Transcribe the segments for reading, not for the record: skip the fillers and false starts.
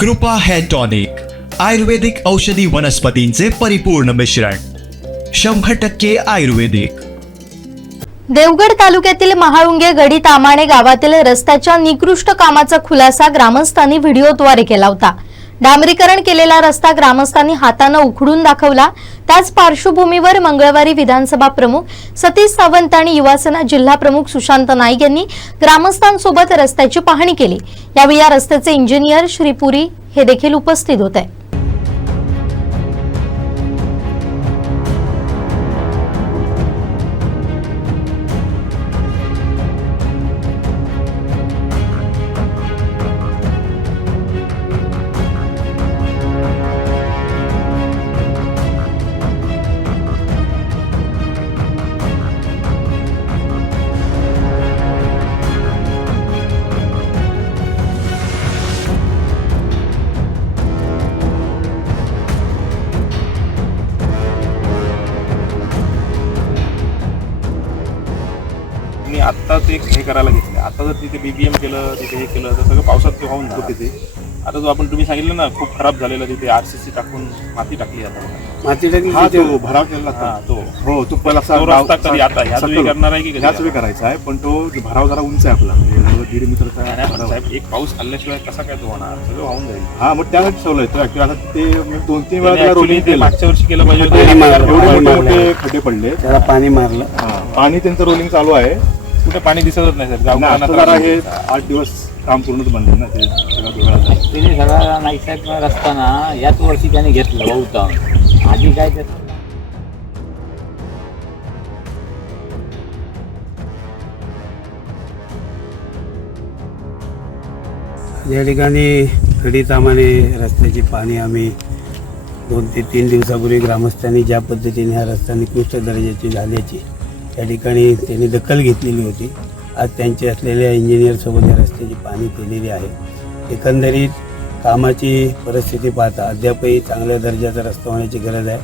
कृपा hair tonic, आयुर्वेदिक औषधी वनस्पतींचे परिपूर्ण मिश्रण, 100% आयुर्वेदिक. देवगड तालुक्यातील महाळुंगे गडी तामाणे गावातील रस्त्याच्या निकृष्ट कामाचा खुलासा ग्रामस्थांनी व्हिडिओद्वारे केला होता. डांबरीकरण केलेला रस्ता ग्रामस्थांनी हाताने उखडून दाखवला. त्याच पार्श्वभूमीवर मंगळवारी विधानसभा प्रमुख सतीश सावंत आणि युवासेना जिल्हा प्रमुख सुशांत नाईक यांनी ग्रामस्थांसोबत रस्त्याची पाहणी केली. यावेळी या रस्त्याचे इंजिनियर श्रीपुरी हे देखील उपस्थित होते. मी आत्ताच एक हे करायला घेतलं. आता जर तिथे बीबीएम केलं, तिथे हे केलं तर सगळं पावसात ते वाहून जातं तिथे. आता जो आपण तुम्ही सांगितलं ना खूप खराब झालेला, तिथे आरसीसी टाकून माती टाकली. आता माती टाकली, तो भराव केला. तो हो, तो पहिला रस्ता कधी आता ह्याच वेळी करणार आहे की ह्याच वेळी करायचा आहे, पण तो भराव जरा उंच आहे आपला, म्हणजे 1.5 मीटरचा साहेब. एक पाऊस खाल्ल्याशिवाय कसा काय तो होणार, सगळं वाहून जाईल. हा, मग त्यासाठी ठेवलंय तो. ऍक्च्युअली आता ते 2-3 वेळा रोलिंग केलं. मागच्या वर्षी केलं पाहिजे. एवढे मोठे खड्डे पडले, त्याला पाणी मारलं. पाणी त्यांचं रोलिंग चालू आहे. कुठे पाणी दिसतच नाही साहेब. गावकऱ्यांना हे 8 दिवस काम पूर्णच बंद आहे ना, ते सगळं वेगळं. त्याने सगळा नाईक साहेब रस्ता ना याच वर्षी त्याने घेतलं बहुता. आधी काय त्यात या ठिकाणी गडी तामाणे रस्त्याची पाणी आम्ही 2 ते 3 दिवसापूर्वी ग्रामस्थांनी ज्या पद्धतीने हा रस्ता निकृष्ट दर्जाची झाल्याची या ठिकाणी त्यांनी दखल घेतलेली होती. आज त्यांचे असलेल्या इंजिनियरसोबत या रस्त्याची पाहणी केलेली आहे. एकंदरीत कामाची परिस्थिती पाहता अद्यापही चांगल्या दर्जाचा रस्ता होण्याची गरज आहे.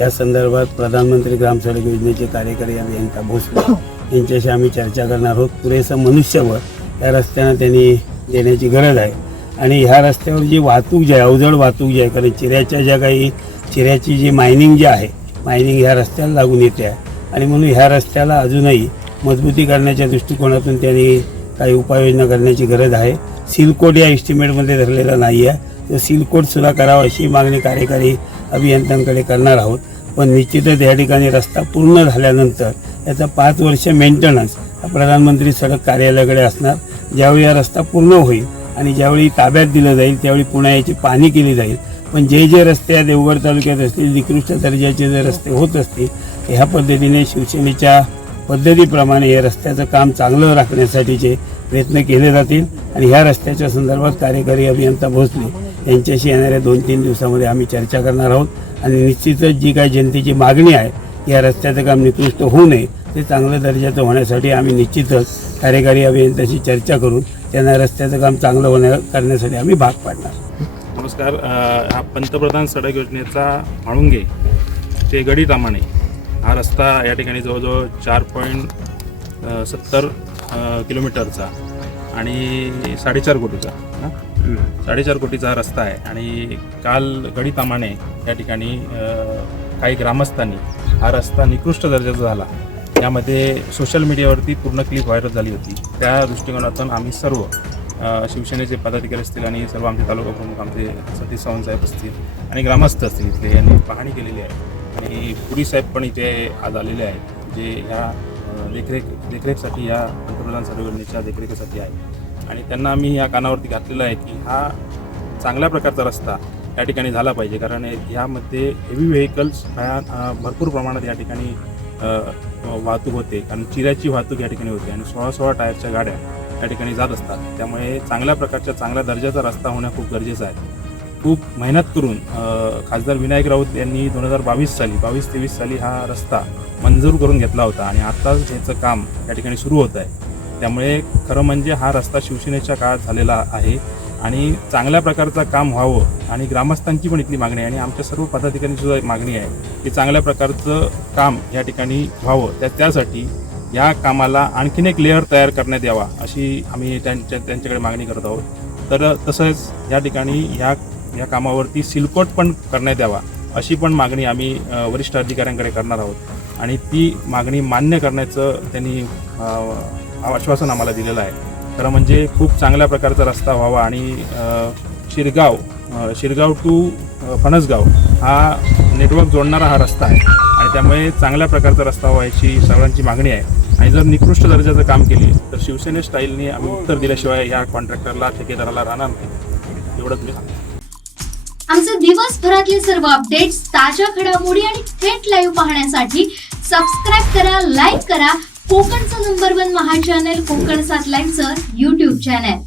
या संदर्भात प्रधानमंत्री ग्राम सडक योजनेचे कार्यकारी अभियंता भोसले यांच्याशी आम्ही चर्चा करणार आहोत. पुरेसं मनुष्यबळ या रस्त्यानं त्यांनी देण्याची गरज आहे. आणि ह्या रस्त्यावर जी वाहतूक जी आहे, अवजड वाहतूक जी आहे, कारण चिऱ्याची जी मायनिंग जी आहे, मायनिंग ह्या रस्त्याला लागून येते आहे. आणि म्हणून ह्या रस्त्याला अजूनही मजबूती करण्याच्या दृष्टिकोनातून त्यांनी काही उपाययोजना करण्याची गरज आहे. सीलकोट या एस्टिमेटमध्ये धरलेला नाही आहे, तो सीलकोटसुद्धा करावा अशी मागणी कार्यकारी अभियंत्यांकडे करणार आहोत. पण निश्चितच या ठिकाणी रस्ता पूर्ण झाल्यानंतर याचा 5 वर्ष मेंटेनन्स प्रधानमंत्री सडक कार्यालयाकडे असणार. ज्यावेळी हा रस्ता पूर्ण होईल आणि ज्यावेळी ताब्यात दिलं जाईल त्यावेळी पुन्हा याची पाहणी केली जाईल. पण जे रस्ते या देवगड तालुक्यात असतील, निकृष्ट दर्जाचे जे रस्ते होत असतील, ह्या पद्धतीने शिवसेनेच्या पद्धतीप्रमाणे या रस्त्याचं काम चांगलं राखण्यासाठीचे प्रयत्न केले जातील. आणि ह्या रस्त्याच्या संदर्भात कार्यकारी अभियंता भोसले यांच्याशी येणाऱ्या 2-3 दिवसामध्ये आम्ही चर्चा करणार आहोत. आणि निश्चितच जी काही जनतेची मागणी आहे या रस्त्याचं काम निकृष्ट होऊ नये, ते चांगल्या दर्जाचं होण्यासाठी आम्ही निश्चितच कार्यकारी अभियंत्याशी चर्चा करून त्यांना रस्त्याचं काम चांगलं करण्यासाठी आम्ही भाग पाडणार. नमस्कार. हा पंतप्रधान सडक योजनेचा म्हाळुंगे ते गडी तामाणे हा रस्ता या ठिकाणी जवळजवळ 4.70 किलोमीटरचा आणि 4.5 कोटीचा 4.5 कोटीचा हा रस्ता आहे. आणि काल गडी तामाणे या ठिकाणी काही ग्रामस्थांनी हा रस्ता निकृष्ट दर्जाचा झाला, यामध्ये सोशल मीडियावरती पूर्ण क्लिप व्हायरल झाली होती. त्या दृष्टिकोनातून आम्ही सर्व शिवसेनेचे पदाधिकारी असतील आणि सर्व आमचे तालुका प्रमुख आमचे सतीश सावंत साहेब असतील आणि ग्रामस्थ असतील इथले, यांनी पाहणी केलेली आहे. आणि पुरी साहेब पण इथे आज आलेले आहेत, जे ह्या देखरेखसाठी या पंतप्रधान सडक योजनेच्या देखरेखीसाठी आहे. आणि त्यांना आम्ही या कानावरती घातलेलं आहे की हा चांगल्या प्रकारचा रस्ता या ठिकाणी झाला पाहिजे. कारण ह्यामध्ये हेवी व्हेकल्स भरपूर प्रमाणात या ठिकाणी वाहतूक होते, कारण चिऱ्याची वाहतूक या ठिकाणी होते आणि 16 टायरच्या गाड्या या ठिकाणी जात असतात. त्यामुळे चांगल्या प्रकारच्या चांगल्या दर्जाचा रस्ता होणं खूप गरजेचं आहे. खूप मेहनत करून खासदार विनायक राऊत यांनी 2022-23 साली हा रस्ता मंजूर करून घेतला होता आणि आता याचं काम या ठिकाणी सुरू होत आहे. त्यामुळे खरं म्हणजे हा रस्ता शिवसेनेच्या काळात झालेला आहे आणि चांगल्या प्रकारचं काम व्हावं आणि ग्रामस्थांची पण इथली मागणी आहे आणि आमच्या सर्व पदाधिकाऱ्यांची सुद्धा मागणी आहे की चांगल्या प्रकारचं काम या ठिकाणी व्हावं. त्यासाठी या कामाला आणखीन एक लेअर तयार करण्यात यावा अशी आम्ही त्यांच्याकडे मागणी करत आहोत. तर तसंच या ठिकाणी या कामावरती सिलकोट पण करण्यात यावा अशी पण मागणी आम्ही वरिष्ठ अधिकाऱ्यांकडे करणार आहोत आणि ती मागणी मान्य करण्याचं त्यांनी आश्वासन आम्हाला दिलेलं आहे. खरं म्हणजे खूप चांगल्या प्रकारचा रस्ता व्हावा आणि शिरगाव टू फणसगाव हा नेटवर्क जोडणारा हा रस्ता आहे आणि त्यामुळे चांगल्या प्रकारचा रस्ता व्हायची सर्वांची मागणी आहे. आणि जर निकृष्ट दर्जाचं काम केली तर शिवसेने स्टाईलने आम्ही उत्तर दिल्याशिवाय या कॉन्ट्रॅक्टरला ठेकेदाराला राहणार नाही एवढंच मी सांगतो. आमचे दिवसभरातले सर्व अपडेट्स, ताज्या घडामोडी आणि थेट लाईव्ह पाहण्यासाठी सबस्क्राईब करा, लाईक करा कोकणचं नंबर 1 महा चॅनल कोकण 7 लाईव्हचं YouTube चॅनल.